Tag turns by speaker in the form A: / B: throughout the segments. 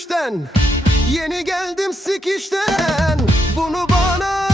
A: düşten Yeni geldim sikişten. Bunu bana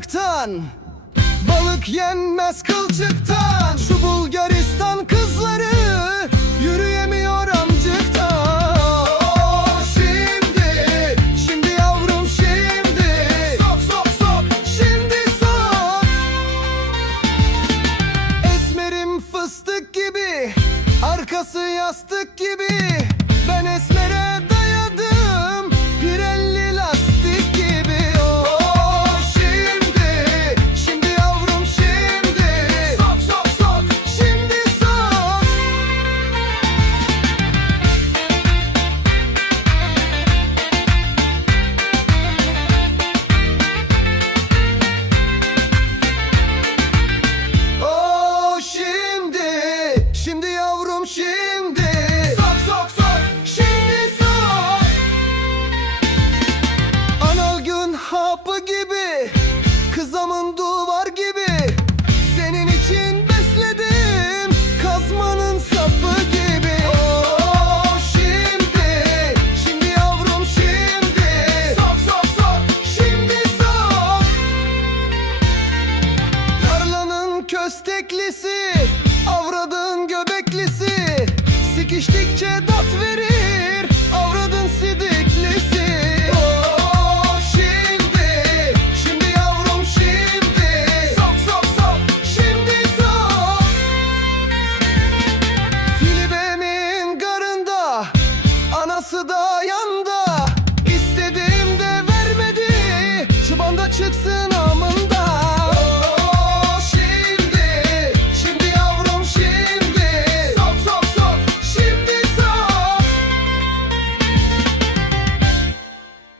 A: balıktan Balık yenmez kılçıktan. Şu Bulgaristan kızları yürüyen kösteklisi Avradın göbeklisi. Sikiştikçe